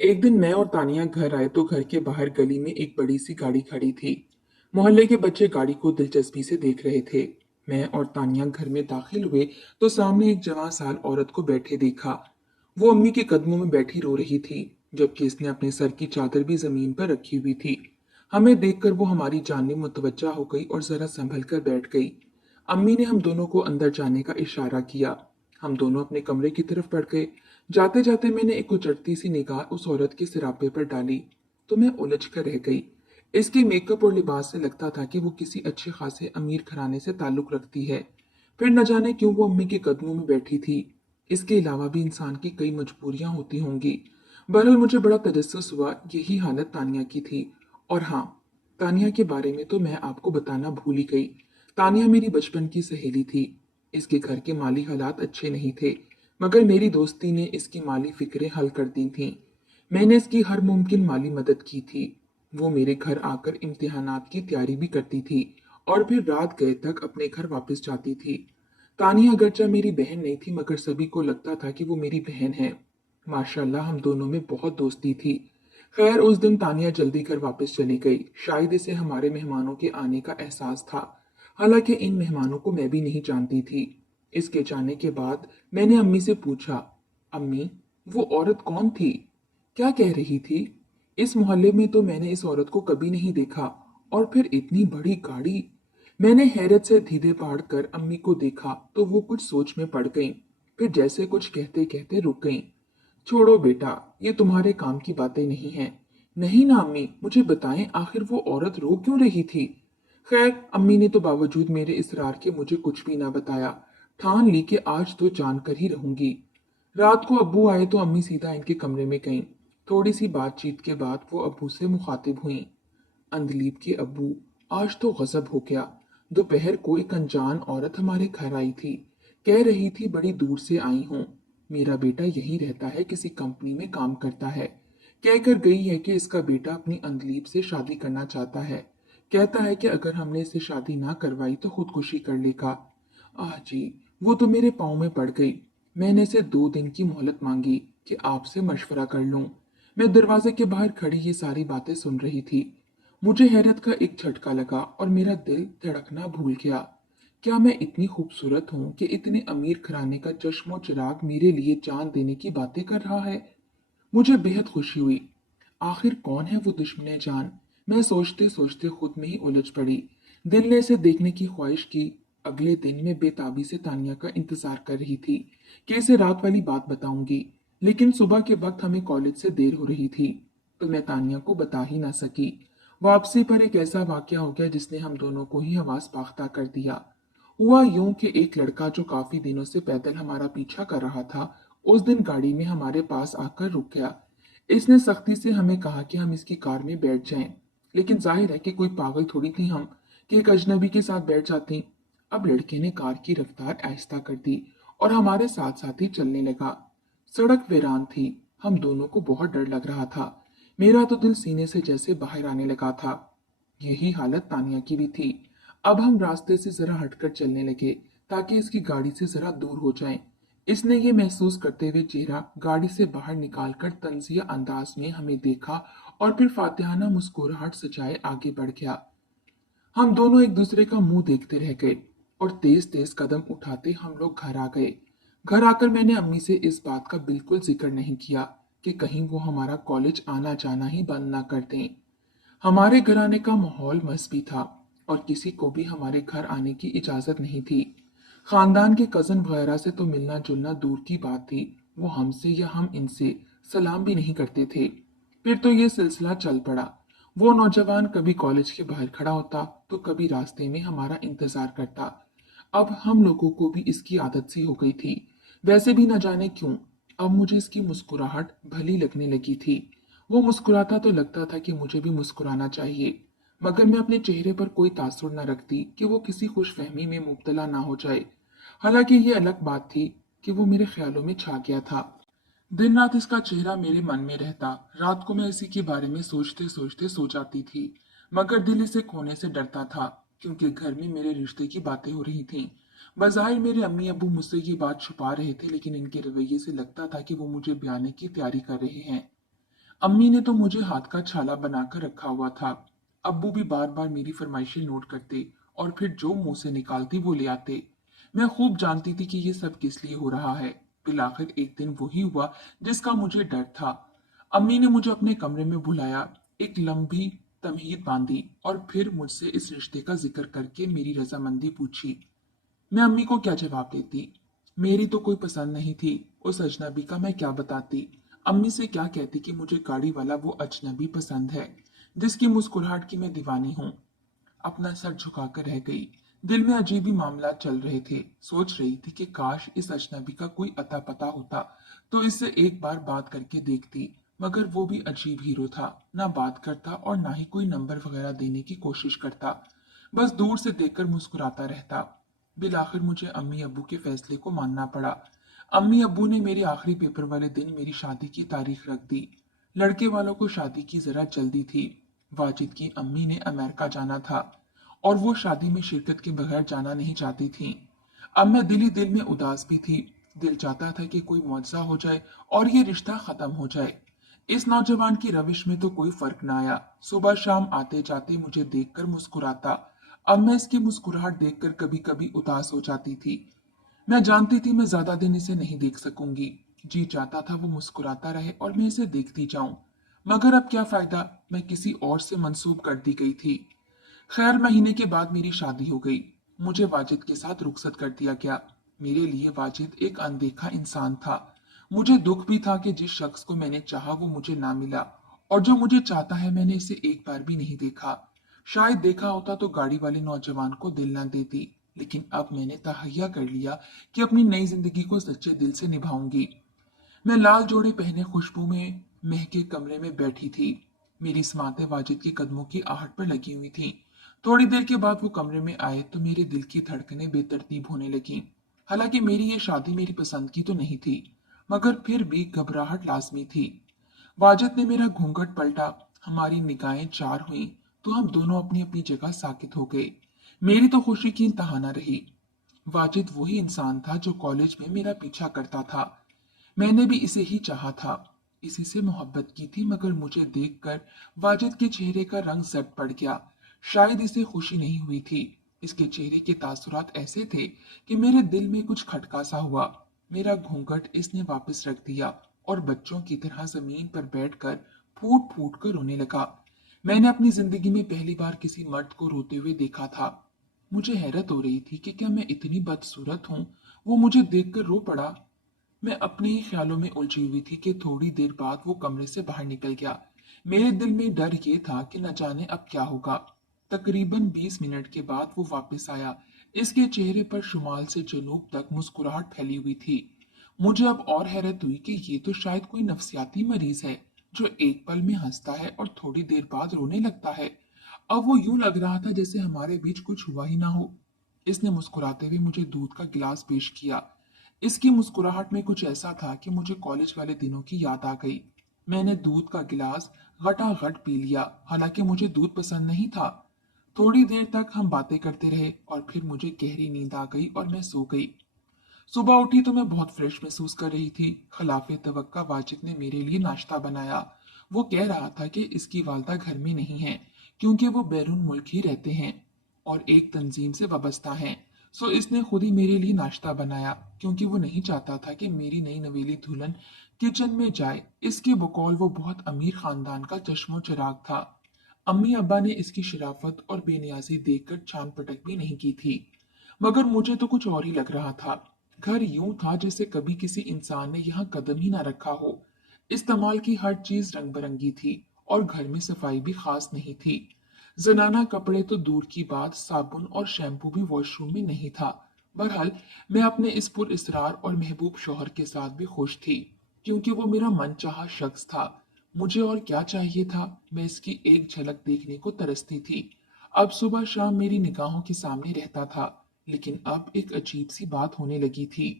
एक दिन मैं और तानिया घर आए तो घर के बाहर गली में एक बड़ी सी गाड़ी खड़ी थी। मोहल्ले के बच्चे गाड़ी को दिलचस्पी से देख रहे थे। मैं और तानिया घर में दाखिल हुए तो सामने एक जवान साल औरत को बैठे देखा। वो अम्मी के कदमों में बैठी रो रही थी, जबकि इसने अपने सर की चादर भी जमीन पर रखी हुई थी। हमें देखकर वो हमारी जानिब मुतवज्जा हो गई और जरा संभल कर बैठ गई। अम्मी ने हम दोनों को अंदर जाने का इशारा किया। हम दोनों अपने कमरे की तरफ बढ़ गए। जाते जाते मैंने एक उचटती सी निगाह उस औरत के सिरापे पर डाली तो मैं उलझ कर रह गई। इसके मेकअप और लिबास से लगता था कि वो किसी अच्छे खासे अमीर घराने से ताल्लुक रखती है। फिर न जाने क्यों वो अम्मी के कदमों में बैठी थी। इसके अलावा भी इंसान की कई मजबूरियां होती होंगी। बहरहाल मुझे बड़ा तजस्सुस हुआ, यही हालत तानिया की थी। और हाँ, तानिया के बारे में तो मैं आपको बताना भूल ही गई। तानिया मेरी बचपन की सहेली थी। इसके घर के माली हालात अच्छे नहीं थे, मगर मेरी दोस्ती ने इसकी माली फिक्रें हल कर दी थीं। मैंने इसकी हर मुमकिन माली मदद की थी। वो मेरे घर आकर इम्तिहानात की तैयारी भी करती थी और फिर रात गए तक अपने घर वापस जाती थी। तानिया अगरचा मेरी बहन नहीं थी, मगर सभी को लगता था कि वो मेरी बहन है। माशाल्लाह हम दोनों में बहुत दोस्ती थी। खैर, उस दिन तानिया जल्दी घर वापस चली गई। शायद इसे हमारे मेहमानों के आने का एहसास था। हालांकि इन मेहमानों को मैं भी नहीं जानती थी। इसके जाने के बाद मैंने अम्मी से पूछा, अम्मी, वो औरत कौन थी? क्या कह रही थी? इस मोहल्ले में तो मैंने इस औरत को कभी नहीं देखा, और फिर इतनी बड़ी गाड़ी। मैंने हैरत से धीरे पाड़ कर अम्मी को देखा तो वो कुछ सोच में पड़ गईं। फिर जैसे कुछ कहते कहते रुक गईं। छोड़ो बेटा, ये तुम्हारे काम की बातें नहीं हैं। नहीं ना अम्मी, मुझे बताएं आखिर वो औरत रो क्यों रही थी? खैर, अम्मी ने तो बावजूद मेरे इसरार के मुझे कुछ भी ना बताया। ठान ली कि आज तो जानकर ही रहूंगी। रात को अब्बू आए तो अम्मी सीधा इनके कमरे में गईं। थोड़ी सी बातचीत के बाद वो अब्बू से मुखातिब हुईं। अंधलीब के अब्बू, आज तो गजब हो गया। दोपहर को एक अनजान औरत हमारे घर आई थी। कह रही थी बड़ी दूर से आई हूँ। मेरा बेटा यहीं रहता है, किसी कंपनी में काम करता है। कहकर गई है कि इसका बेटा अपनी अंधलीब से शादी करना चाहता है। कहता है कि अगर हमने इससे शादी ना करवाई तो खुदकुशी कर लेगा। आह जी, वो तो मेरे पाँव में पड़ गई। मैंने इसे 2 दिन की मोहलत मांगी कि आपसे मशवरा कर लूं। मैं दरवाजे के बाहर खड़ी ये सारी बातें सुन रही थी। मुझे हैरत का एक झटका लगा और मेरा दिल धड़कना भूल गया। क्या मैं इतनी खूबसूरत हूँ कि इतने अमीर घराने का चश्मो चिराग मेरे लिए जान देने की बातें कर रहा है? मुझे बेहद खुशी हुई। आखिर कौन है वो दुश्मन जान? मैं सोचते सोचते खुद में ही उलझ पड़ी। दिल ने इसे देखने की ख्वाहिश की। अगले दिन मैं बेताबी से तानिया का इंतजार कर रही थी कि इसे रात वाली बात बताऊंगी, लेकिन सुबह के वक्त हमें कॉलेज से देर हो रही थी तो मैं तानिया को बता ही ना सकी। वापसी पर एक ऐसा वाकया हो गया जिसने हम दोनों को ही हवास बाख्ता कर दिया। हुआ यूं कि एक लड़का जो काफी दिनों से पैदल हमारा पीछा कर रहा था, उस दिन गाड़ी में हमारे पास आकर रुक गया। इसने सख्ती से हमें कहा कि हम इसकी कार में बैठ जाएं, लेकिन जाहिर है कि कोई पागल थोड़ी थी हम कि एक अजनबी के साथ बैठ जाती। अब लड़के ने कार की रफ्तार आहिस्ता कर दी और हमारे साथ साथ ही चलने लगा। सड़क वीरान थी। हम दोनों को बहुत डर लग रहा था। मेरा तो दिल सीने से जैसे बाहर आने लगा था। यही हालत तानिया की भी थी। अब हम रास्ते से जरा हटकर चलने लगे ताकि इसकी गाड़ी से जरा दूर हो जाएं। इसने ये महसूस करते हुए चेहरा गाड़ी से बाहर निकालकर तंजिया अंदाज में हमें देखा और फिर फातिहाना मुस्कुराहट सजाए आगे बढ़ गया। हम दोनों एक दूसरे का मुंह देखते रह गए और तेज तेज कदम उठाते हम लोग घर आ गए। घर आकर मैंने अम्मी से इस बात का बिल्कुल जिक्र नहीं किया कि कहीं वो हमारा कॉलेज आना जाना ही बंद ना कर दें। हमारे घर आने का माहौल मस्ती था और किसी को भी हमारे घर आने की इजाजत नहीं थी। खानदान के कजन वगैरह से तो मिलना जुलना दूर की बात थी, वो हमसे या हम इनसे सलाम भी नहीं करते थे। फिर तो ये सिलसिला चल पड़ा। वो नौजवान कभी कॉलेज के बाहर खड़ा होता तो कभी रास्ते में हमारा इंतजार करता। अब हम लोगों को भी इसकी आदत सी हो गई थी। वैसे भी न जाने क्यों अब मुझे इसकी मुस्कुराहट भली लगने लगी थी। वो मुस्कुराता तो लगता था कि मुझे भी मुस्कुराना चाहिए, मगर मैं अपने चेहरे पर कोई तासुर न रखती कि वो किसी खुशफहमी में मुब्तला ना हो जाए। हालांकि ये अलग बात थी कि वो मेरे ख्यालों में छा गया था। दिन रात इसका चेहरा मेरे मन में रहता। रात को मैं इसी के बारे में सोचते सोचते सो जाती थी, मगर दिल इसे खोने से डरता था क्योंकि घर में मेरे रिश्ते की बातें हो रही थीं। बज़ाहिर मेरे अम्मी अबू मुझसे ये बात छुपा रहे थे, लेकिन इनके रवैये से लगता था कि वो मुझे ब्याने की तैयारी कर रहे हैं। अम्मी ने तो मुझे हाथ का छाला बनाकर रखा हुआ था। अब्बू भी बार बार मेरी फरमाइशें नोट करते और फिर जो मुंह से निकालती वो ले आते। मैं खूब जानती थी कि ये सब किस लिए हो रहा है। फिर आखिर एक दिन वही हुआ जिसका मुझे डर था। अम्मी ने मुझे अपने कमरे में बुलाया, एक लंबी तमहीद बांधी और फिर मुझसे इस रिश्ते का जिक्र करके मेरी रजामंदी पूछी। मैं अम्मी को क्या जवाब देती? मेरी तो कोई पसंद नहीं थी। उस अजनबी का मैं क्या बताती? अम्मी से क्या कहती कि मुझे गाड़ी वाला वो अजनबी पसंद है जिसकी मुस्कुराहट की मैं दीवानी हूँ। अपना सर झुकाकर रह गई। दिल में अजीब ही मामला चल रहे थे। सोच रही थी कि काश इस अजनबी का कोई अता पता होता तो इससे एक बार बात करके देखती, मगर वो भी अजीब हीरो था, ना बात करता और ना ही कोई नंबर वगैरह देने की कोशिश करता, बस दूर से देखकर मुस्कुराता रहता। बिल आखिर मुझे अम्मी अब्बू के फैसले को मानना पड़ा। अम्मी अब्बू ने मेरे आखिरी पेपर वाले दिन मेरी शादी की तारीख रख दी। लड़के वालों को शादी की जरा जल्दी थी। वाजिद की अम्मी ने अमेरिका जाना था और वो शादी में शिरकत के बगैर जाना नहीं चाहती थी। अब मैं दिल ही दिल में उदास भी थी। दिल चाहता था कि कोई मुआवजा हो जाए और ये रिश्ता खत्म हो जाए। इस नौजवान की रविश में तो कोई फर्क ना आया। सुबह शाम आते जाते मुझे देखकर मुस्कुराता। अब मैं इसकी मुस्कुराहट देखकर कभी कभी उदास हो जाती थी। मैं जानती थी मैं ज्यादा दिन इसे नहीं देख सकूंगी। जी चाहता था वो मुस्कुराता रहे और मैं इसे देखती जाऊं, मगर अब क्या फायदा, मैं किसी और से मंसूब कर दी गई थी। खैर महीने के बाद मेरी शादी हो गई। मुझे वाजिद के साथ रुखसत कर दिया गया। मेरे लिए वाजिद एक अनदेखा इंसान था। मुझे दुख भी था कि जिस शख्स को मैंने चाहा वो मुझे ना मिला, और जो मुझे चाहता है मैंने इसे एक बार भी नहीं देखा। शायद देखा होता तो गाड़ी वाले नौजवान को दिल ना देती, लेकिन अब मैंने तहैया कर लिया कि अपनी नई जिंदगी को सच्चे दिल से निभाऊंगी। मैं लाल जोड़े पहने खुशबू में महके कमरे में बैठी थी। मेरी स्मातें वाजिद के कदमों की आहट पर लगी हुई थी। थोड़ी देर के बाद वो कमरे में आए तो मेरे दिल की धड़कनें बेतरतीब होने लगीं। हालांकि मेरी ये शादी मेरी पसंद की तो नहीं थी, मगर फिर भी घबराहट लाजमी थी। वाजिद ने मेरा घूंघट पलटा, हमारी निगाहें चार हुईं, तो हम दोनों अपनी अपनी जगह साकित हो गए। मेरी तो खुशी की इंतहा न रही। वाजिद वही इंसान था जो कॉलेज में मेरा पीछा करता था। मैंने भी इसे ही चाहा था, इसी से मोहब्बत की थी, मगर मुझे देखकर वाजिद के चेहरे का रंग जट पड़ गया। शायद इसे खुशी नहीं हुई थी। इसके चेहरे के तासुरात ऐसे थे कि मेरे दिल में कुछ खटका सा हुआ। मेरा घूंघट इसने वापस रख दिया और बच्चों की तरह जमीन पर बैठकर फूट फूट कर रोने लगा। मैंने अपनी जिंदगी में पहली बार किसी मर्द को रोते हुए देखा था। मुझे हैरत हो रही थी कि क्या मैं इतनी बदसूरत हूँ। वो मुझे देखकर रो पड़ा। मैं अपने ही ख्यालों में उलझी हुई थी कि थोड़ी देर बाद वो कमरे से बाहर निकल गया। मेरे दिल में डर ये था कि न जाने अब क्या होगा। तकरीबन 20 मिनट के बाद वो वापस आया। इसके चेहरे पर शुमाल से जनूब तक मुस्कुराहट फैली हुई थी। मुझे अब और हैरत हुई कि ये तो शायद कोई नफ्सियाती मरीज है जो एक पल में हंसता है और थोड़ी देर बाद रोने लगता है। अब वो यूं लग रहा था जैसे हमारे बीच कुछ हुआ ही ना हो। इसने मुस्कुराते हुए मुझे दूध का गिलास पेश किया। इसकी मुस्कुराहट में कुछ ऐसा था कि मुझे कॉलेज वाले दिनों की याद आ गई। मैंने दूध का गिलास घटाघट पी लिया, हालांकि मुझे दूध पसंद नहीं था। थोड़ी देर तक हम बातें करते रहे और फिर मुझे गहरी नींद आ गई और मैं सो गई। सुबह उठी तो मैं बहुत फ्रेश महसूस कर रही थी। खिलाफ तवक्का वाजिद ने मेरे लिए नाश्ता बनाया। वो कह रहा था कि इसकी वालदा घर में नहीं है क्योंकि वो बैरून मुल्क ही रहते हैं और एक तंजीम से वाबस्ता हैं। सो इसने खुद ही मेरे लिए नाश्ता बनाया क्योंकि वो नहीं चाहता था कि मेरी नई नवेली दुल्हन किचन में जाए। इसके बकौल वो बहुत अमीर खानदान का चश्मो चिराग था। अम्मी अब्बा ने इसकी शराफत और बेनियाजी देखकर छान पटक भी नहीं की थी, मगर मुझे तो कुछ और ही लग रहा था। घर यूं था जैसे कभी किसी इंसान ने यहाँ कदम ही ना रखा हो। इस्तेमाल की हर चीज रंग बिरंगी थी और घर में सफाई भी खास नहीं थी। जनाना कपड़े तो दूर की बात, साबुन और शैम्पू भी वॉशरूम में नहीं था। बहरहाल मैं अपने इस पुरअसरार और महबूब शौहर के साथ भी खुश थी क्योंकि वो मेरा मनचाहा शख्स था। मुझे और क्या चाहिए था, मैं इसकी एक झलक देखने को तरसती थी। अब सुबह शाम मेरी निगाहों के सामने रहता था, लेकिन अब एक अजीब सी बात होने लगी थी।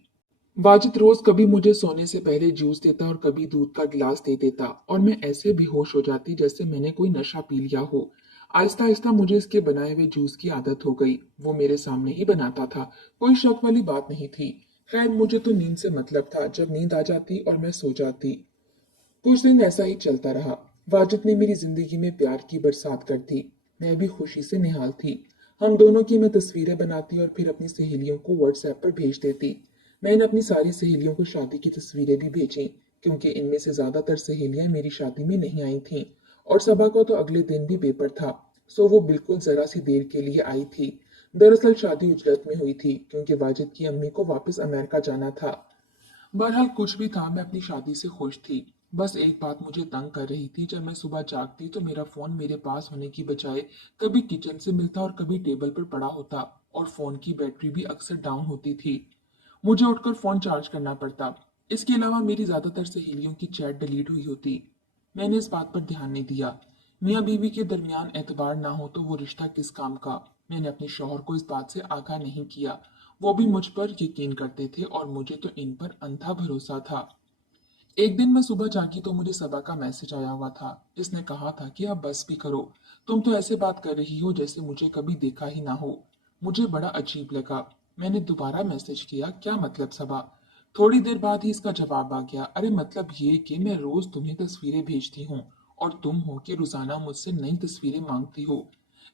वाजिद रोज कभी मुझे सोने से पहले जूस देता और कभी दूध का गिलास दे देता और मैं ऐसे बेहोश हो जाती जैसे मैंने कोई नशा पी लिया हो। आहिस्ता आहिस्ता मुझे इसके बनाए हुए जूस की आदत हो गई। वो मेरे सामने ही बनाता था, कोई शक वाली बात नहीं थी। खैर मुझे तो नींद से मतलब था, जब नींद आ जाती और मैं सो जाती। कुछ दिन ऐसा ही चलता रहा। वाजिद ने मेरी जिंदगी में प्यार की बरसात कर दी। मैं भी खुशी से निहाल थी। हम दोनों की मैं तस्वीरें बनाती और फिर अपनी सहेलियों को व्हाट्सएप पर भेज देती। मैंने अपनी सारी सहेलियों को शादी की तस्वीरें भी भेजी, क्योंकि इनमें से ज्यादातर सहेलियां मेरी शादी में नहीं आई थीं। और सबा को तो अगले दिन भी पेपर था, सो वो बिल्कुल जरा सी देर के लिए आई थी। दरअसल शादी उजरत में हुई थी, क्योंकि वाजिद की अम्मी को वापस अमेरिका जाना था। बहरहाल कुछ भी था, मैं अपनी शादी से खुश थी। बस एक बात मुझे तंग कर रही थी। जब मैं सुबह जागती तो मेरा फोन मेरे पास होने की बजाय कभी किचन से मिलता और कभी टेबल पर पड़ा होता, और फोन की बैटरी भी अक्सर डाउन होती थी। मुझे उठकर फोन चार्ज करना पड़ता। इसके अलावा मेरी ज्यादातर सहेलियों की चैट डिलीट हुई होती। मैंने इस बात पर ध्यान नहीं दिया। मियाँ बीवी के दरमियान एतबार ना हो तो वो रिश्ता किस काम का। मैंने अपने शौहर को इस बात से आगाह नहीं किया। वो भी मुझ पर यकीन करते थे और मुझे तो इन पर अंधा भरोसा था। एक दिन मैं सुबह जागी तो मुझे सबा का मैसेज आया हुआ था। इसने कहा था कि अब बस भी करो। तुम तो ऐसे बात कर रही हो जैसे मुझे कभी देखा ही ना हो। मुझे बड़ा अजीब लगा। मैंने दोबारा मैसेज किया, क्या मतलब सबा? थोड़ी देर बाद ही इसका जवाब आ गया, अरे मतलब ये कि मैं रोज तुम्हें तस्वीरें भेजती हूँ और तुम हो कि रोजाना मुझसे नई तस्वीरें मांगती हो।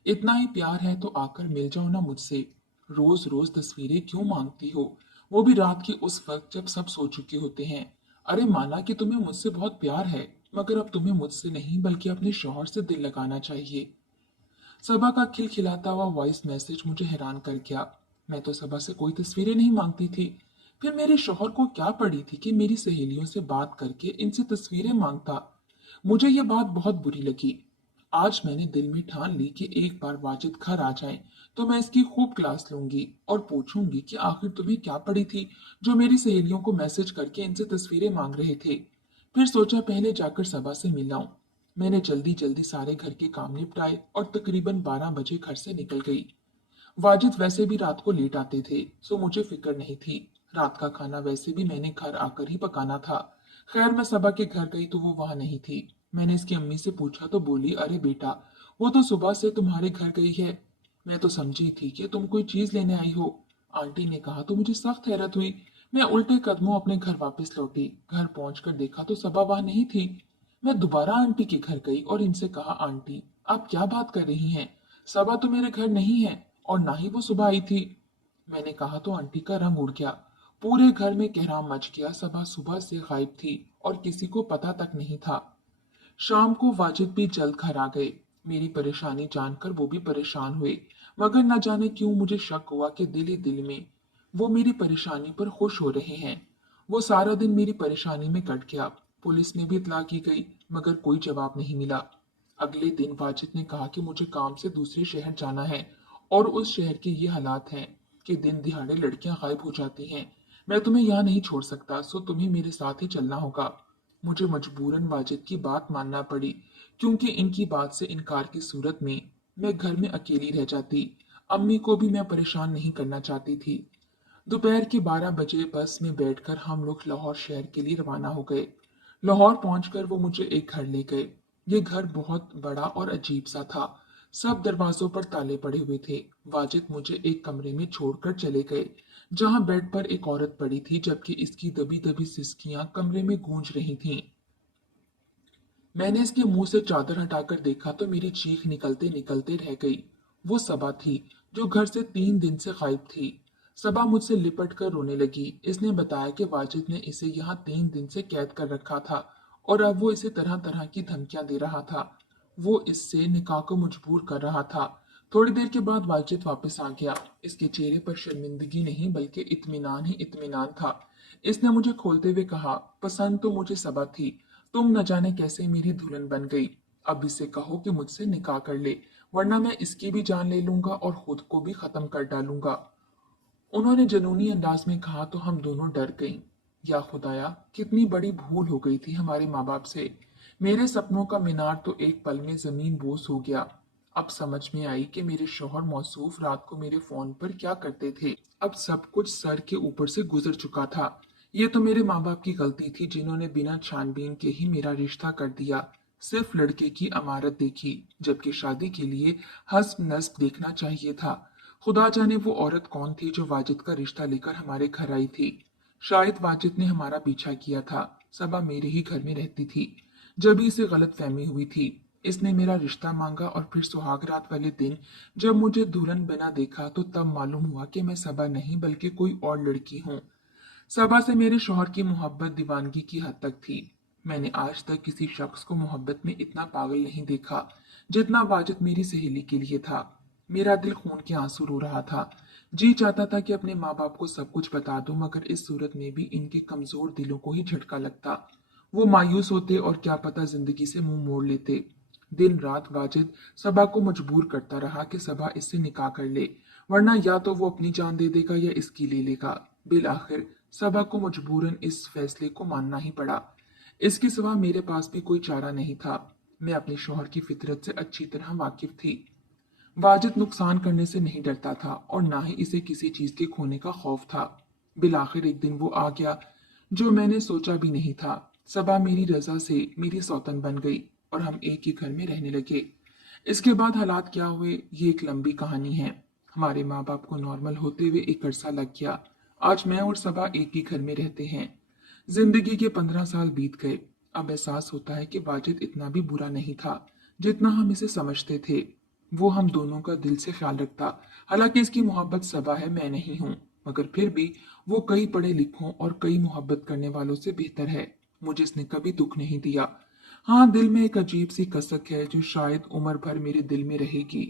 इतना ही प्यार है तो आकर मिल जाओ ना मुझसे। रोज रोज तस्वीरें क्यों मांगती हो, वो भी रात के उस वक्त जब सब सो चुके होते हैं। अरे माना कि तुम्हें मुझसे बहुत प्यार है, मगर अब तुम्हें मुझसे नहीं बल्कि अपने शौहर से दिल लगाना चाहिए। सबा का खिलखिलाता हुआ वॉइस मैसेज मुझे हैरान कर गया। मैं तो सबा से कोई तस्वीरें नहीं मांगती थी। फिर मेरे शौहर को क्या पड़ी थी कि मेरी सहेलियों से बात करके इनसे तस्वीरें मांगता। मुझे यह बात बहुत बुरी लगी। आज मैंने दिल में ठान ली कि एक बार वाजिद घर आ जाए तो मैं इसकी खूब क्लास लूंगी और पूछूंगी कि आखिर तुम्हें क्या पड़ी थी जो मेरी सहेलियों को मैसेज करके इनसे तस्वीरें मांग रहे थे। फिर सोचा पहले जाकर सबा से मिलाऊं। मैंने जल्दी जल्दी सारे घर के काम निपटाए और तकरीबन 12 बजे घर से निकल गई। वाजिद वैसे भी रात को लेट आते थे, सो मुझे फिक्र नहीं थी। रात का खाना वैसे भी मैंने घर आकर ही पकाना था। खैर मैं सबा के घर गई तो वो वहां नहीं थी। मैंने इसकी अम्मी से पूछा तो बोली, अरे बेटा, वो तो सुबह से तुम्हारे घर गई है। मैं तो समझी थी कि तुम कोई चीज लेने आई हो। आंटी ने कहा तो मुझे सख्त हैरत हुई। मैं उल्टे कदमों अपने घर वापस लौटी। घर पहुंचकर देखा तो सबा वहां नहीं थी। मैं दोबारा आंटी के घर गई और इनसे कहा, आंटी आप क्या बात कर रही हैं? सबा तो मेरे घर नहीं है और ना ही वो सुबह आई थी। मैंने कहा तो आंटी का रंग उड़ गया। पूरे घर में कोहराम मच गया। सबा सुबह से गायब थी और किसी को पता तक नहीं था। शाम को वाजिद भी जल्द घर आ गए। मेरी परेशानी जानकर वो भी परेशान हुए, मगर न जाने क्यों मुझे शक हुआ कि दिल ही दिल में वो मेरी परेशानी पर खुश हो रहे हैं। वो सारा दिन मेरी परेशानी में कट गया। पुलिस में भी इतला की गई, मगर कोई जवाब नहीं मिला। अगले दिन वाजिद ने कहा कि मुझे काम से दूसरे शहर जाना है और उस शहर के ये हालात हैं कि दिन दिहाड़े लड़कियां गायब हो जाती हैं। मैं तुम्हें यहाँ नहीं छोड़ सकता, सो तुम्हें मेरे साथ ही चलना होगा। मुझे मजबूरन वाजिद की बात मानना पड़ी, क्योंकि इनकी बात से इनकार की सूरत में मैं घर में अकेली रह जाती। अम्मी को भी मैं परेशान नहीं करना चाहती थी। दोपहर के 12 बजे बस में बैठकर हम लोग लाहौर शहर के लिए रवाना हो गए। लाहौर पहुंचकर वो मुझे एक घर ले गए। ये घर बहुत बड़ा और अजीब सा था। सब दरवाजों पर ताले पड़े हुए थे। वाजिद मुझे एक कमरे में छोड़कर चले गए, जहां बेड पर एक औरत पड़ी थी, जबकि इसकी दबी दबी सिसकियां कमरे में गूंज रही थीं। मैंने इसके मुंह से चादर हटाकर देखा तो मेरी चीख निकलते निकलते रह गई। वो सबा थी, जो घर से 3 दिन से गायब थी। सबा मुझसे लिपट कर रोने लगी। इसने बताया कि वाजिद ने इसे यहाँ 3 दिन से कैद कर रखा था और अब वो इसे तरह तरह की धमकियां दे रहा था। वो इससे निकाह को मजबूर कर रहा था। थोड़ी देर के बाद वाजिद वापस आ गया। इसके चेहरे पर शर्मिंदगी नहीं बल्कि इत्मीनान ही इत्मीनान था। इसने मुझे खोलते हुए कहा, पसंद तो मुझे सबा थी, तुम न जाने कैसे मेरी दुल्हन बन गई। अब इसे कहो कि मुझसे निकाह कर ले, वरना मैं इसकी भी जान ले लूंगा और खुद को भी खत्म कर डालूंगा। उन्होंने जनूनी अंदाज में कहा तो हम दोनों डर गईं। या खुदाया, कितनी बड़ी भूल हो गई थी हमारे माँ बाप से। मेरे सपनों का मीनार तो एक पल में जमीन बोस हो गया। अब समझ में आई कि मेरे शौहर मौसूफ रात को मेरे फोन पर क्या करते थे। अब सब कुछ सर के ऊपर से गुजर चुका था। ये तो मेरे माँ बाप की गलती थी, जिन्होंने बिना छानबीन के ही मेरा रिश्ता कर दिया। सिर्फ लड़के की अमारत देखी, जबकि शादी के लिए हस्ब नस्ब देखना चाहिए था। खुदा जाने वो औरत कौन थी जो वाजिद का रिश्ता लेकर हमारे घर आई थी। शायद वाजिद ने हमारा पीछा किया था। सबा मेरे ही घर में रहती थी। जब ही इसे गलत फहमी हुई थी। इसने मेरा रिश्ता मांगा और फिर सुहागरात वाले दिन जब मुझे दुल्हन बना देखा तो तब मालूम हुआ कि मैं सबा नहीं बल्कि कोई और लड़की हूँ। सबा से मेरे शौहर की मोहब्बत दीवानगी की हद तक थी। मैंने आज तक किसी शख्स को मोहब्बत में इतना पागल नहीं देखा जितना वाजिद मेरी सहेली के लिए था। मेरा दिल खून के आंसू रो रहा था। जी चाहता था कि अपने माँ बाप को सब कुछ बता दूं, मगर इस सूरत में भी इनके कमजोर दिलों को ही झटका लगता। वो मायूस होते और क्या पता जिंदगी से मुंह मोड़ लेते। दिन रात वाजिद सबा को मजबूर करता रहा कि सबा इससे निकाह कर ले, वरना या तो वो अपनी जान दे देगा या इसकी ले लेगा। बिल आखिर सबा को मजबूरन इस फैसले को मानना ही पड़ा। इसके सिवा मेरे पास भी कोई चारा नहीं था। मैं अपने शौहर की फितरत से अच्छी तरह वाकिफ थी। वाजिद नुकसान करने से नहीं डरता था और ना ही इसे किसी चीज के खोने का खौफ था। बिल आखिर एक दिन वो आ गया जो मैंने सोचा भी नहीं था। सबा मेरी रजा से मेरी सौतन बन गई और हम एक ही घर में रहने लगे। इसके बाद हालात क्या हुए ये एक लंबी कहानी है। हमारे माँ बाप को नॉर्मल होते हुए एक अरसा लग गया। आज मैं और सबा एक ही घर में रहते हैं। जिंदगी के 15 साल बीत गए। अब एहसास होता है कि वाजिद इतना भी बुरा नहीं था जितना हम इसे समझते थे। वो हम दोनों का दिल से ख्याल रखता। हालांकि इसकी मोहब्बत सबा है, मैं नहीं हूँ, मगर फिर भी वो कई पढ़े लिखों और कई मोहब्बत करने वालों से बेहतर है। मुझे इसने कभी दुख नहीं दिया। हाँ, दिल में एक अजीब सी कसक है जो शायद उम्र भर मेरे दिल में रहेगी।